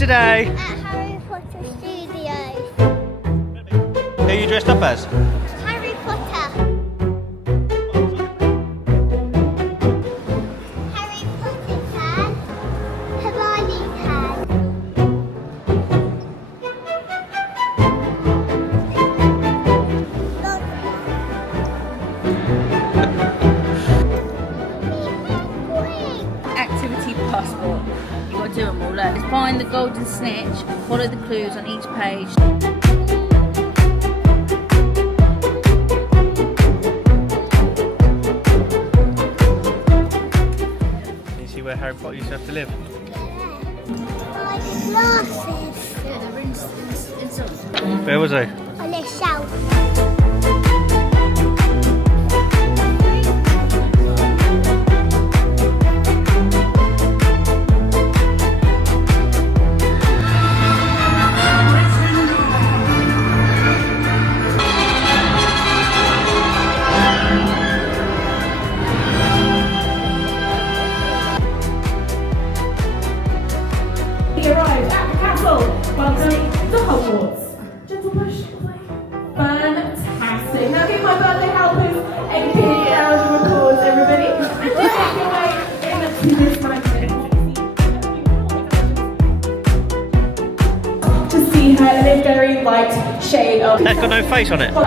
today? At Harry Potter Studios. Who are you dressed up as? Harry Potter. Harry Potter's hand. Hermione's hand. Activity passport. You've got to do them all. Look. Find the golden snitch. Follow the clues on each page. Can you see where Harry Potter used to have to live? Glasses. Yeah, they're in Where was he? On a shelf. We arrived at the castle. Welcome to Hogwarts. Gentle push away. Fantastic. Now give my birthday helpers a big round of applause, everybody. Make your way into this magnificent. To see her in a very light shade of. That's got no face on it. But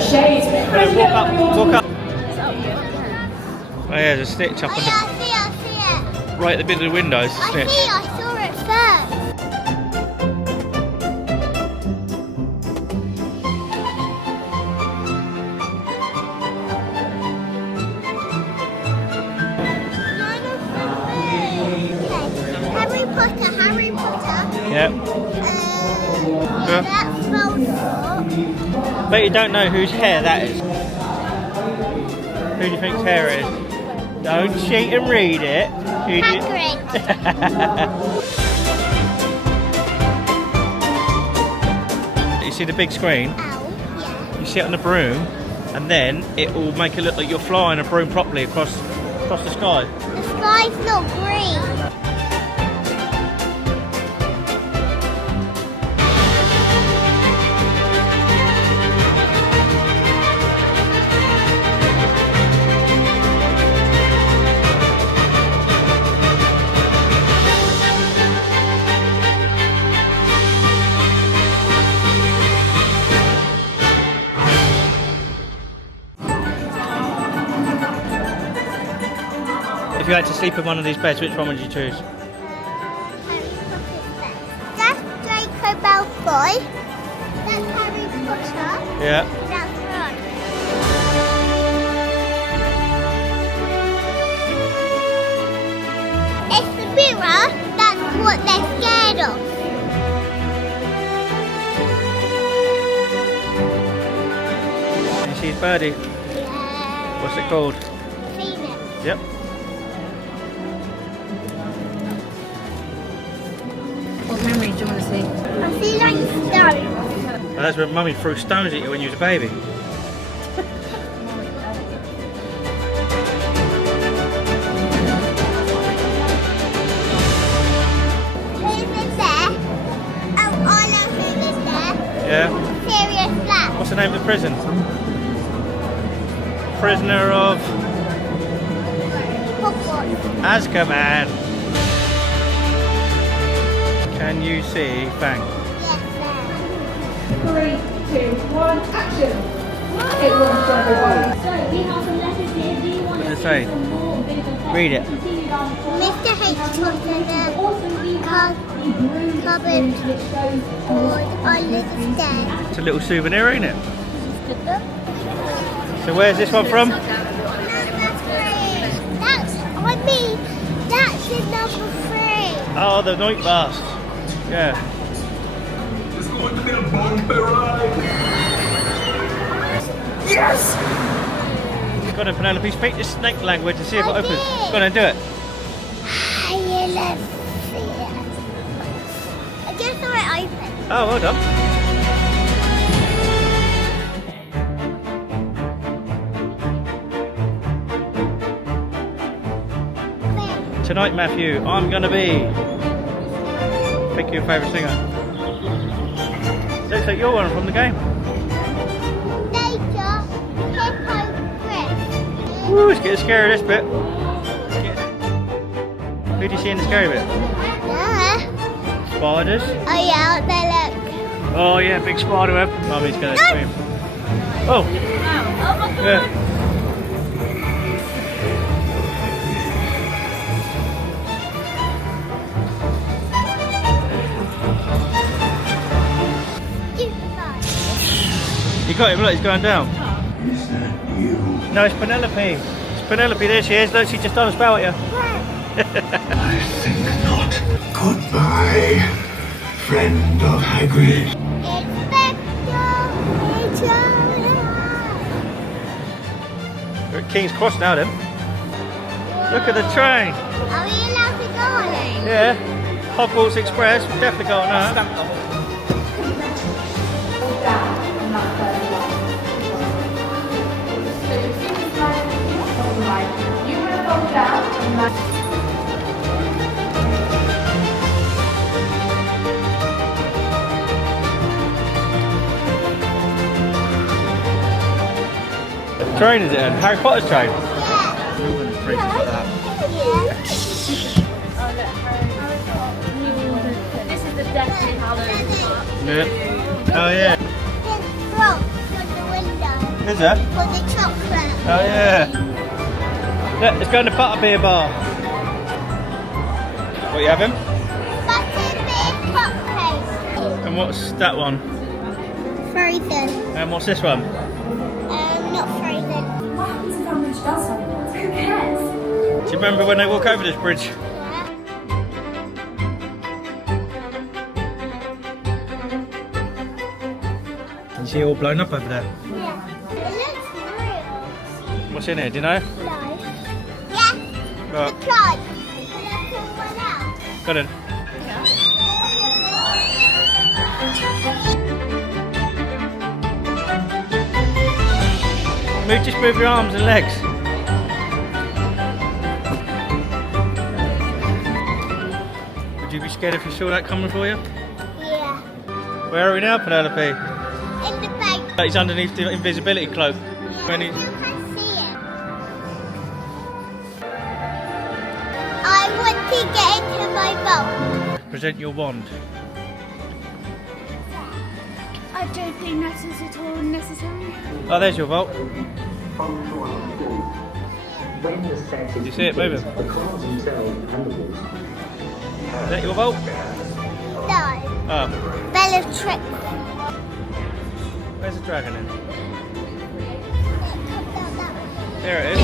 shades. Walk up. Oh yeah, there's a snitch up on the, I see it. right at the middle of the window. It's a snitch. I saw it first. Harry Potter. Yep. That's Voldemort. Bet you don't know whose hair that is. Who do you think's hair it is? Don't cheat and read it. Who do you- Hagrid. You see the big screen? Ow, yeah. You sit on the broom, and then it will make it look like you're flying a broom properly across the sky. The sky's not green. If you had to sleep in one of these beds, which one would you choose? That's Draco Malfoy. That's Harry Potter. Yeah. That's Ron. It's the mirror. That's what they're scared of. Can you see his birdie? Yeah. What's it called? Phoenix. Yep. What memory do you want to see? I see like stones. Well, that's when Mummy threw stones at you when you was a baby. Who's in there? Oh, I know who's in there. Yeah. Sirius Black. What's the name of the prison? Prisoner of Hogwarts. Azkaban. Can you see Bang? Yes, 3, 2, 1, action. It works, everyone. So we have some letters here. Do you want What to does it say? see some more bit of a Read it. continued on Mr. H. Potter, Also we have the broom cupboard which shows under the stairs. It's a little souvenir, ain't it? So where's this one from? Number 3. That's in number 3. Oh, the night blast. Yeah. It's going to be a bumpy ride. Yes! Go on then, Penelope, speak the snake language and see if it I opens. did. Go on then, do it. I just saw it open. Oh, well done. Tonight, Matthew, I'm gonna be. Pick your favourite singer. Looks like you're one from the game. Nature, hippogriff. Woo, it's getting scary this bit. Who do you see in the scary bit? Yeah. Spiders. Oh yeah, out there, look. Oh yeah, big spider web. Mummy's gonna scream. Oh. Yeah. You got him, look, he's going down. Is that you? No, it's Penelope. It's Penelope, there she is. Look, she just done a spell at you. I think not. Goodbye, friend of Hagrid. We're at King's Cross now then. Look at the train. Are we allowed to go on it? Yeah. Hogwarts Express, we'll definitely go on that. You have gone down and Train is it? Harry Potter's train? Yeah. This is the Deathly Hallows part. Yeah. Oh yeah. There's frogs on the window Is there? for the chocolate. Oh yeah. Look, let's go in the Butterbeer bar. What you having? Butterbeer cupcakes. And what's that one? Frozen. And what's this one? Not frozen. what happens if our bridge does something? Who cares? Do you remember when they walk over this bridge? Yeah. You see it all blown up over there. Yeah. It looks real. What's in here, do you know? No. Yeah. Right, The clock. Can I pull one out? got it. Just move your arms and legs. Would you be scared if you saw that coming for you? Yeah. Where are we now, Penelope? In the bag. He's underneath the invisibility cloak. Yeah. When he- You can see it. I want to get into my boat. Present your wand. I don't think that is at all necessary. Oh, there's your vault. When the set is You see it moving? the cards themselves and the balls. Is that your vault? No. Oh, Bella trick. where's the dragon in? It comes out that way. There it is.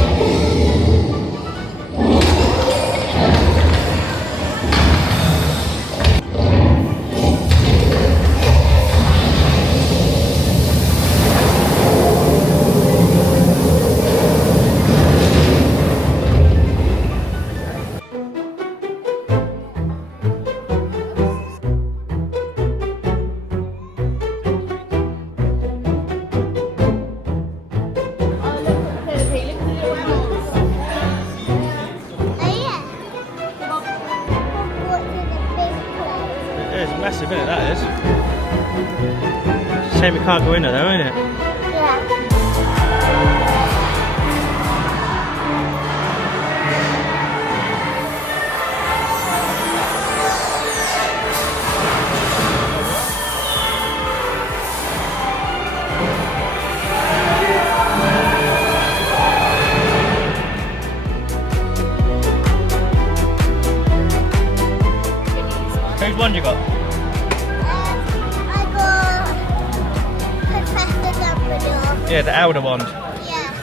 Massive, isn't it? That is. Shame we can't go in there though, isn't it? Yeah. Whose one you got? I got Professor Dumbledore. Yeah, the Elder wand. Yes.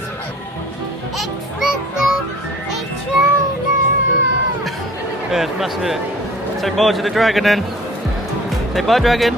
Expecto Patronum. Yeah, it's massive, isn't it? Say bye to the dragon then. Say bye, dragon.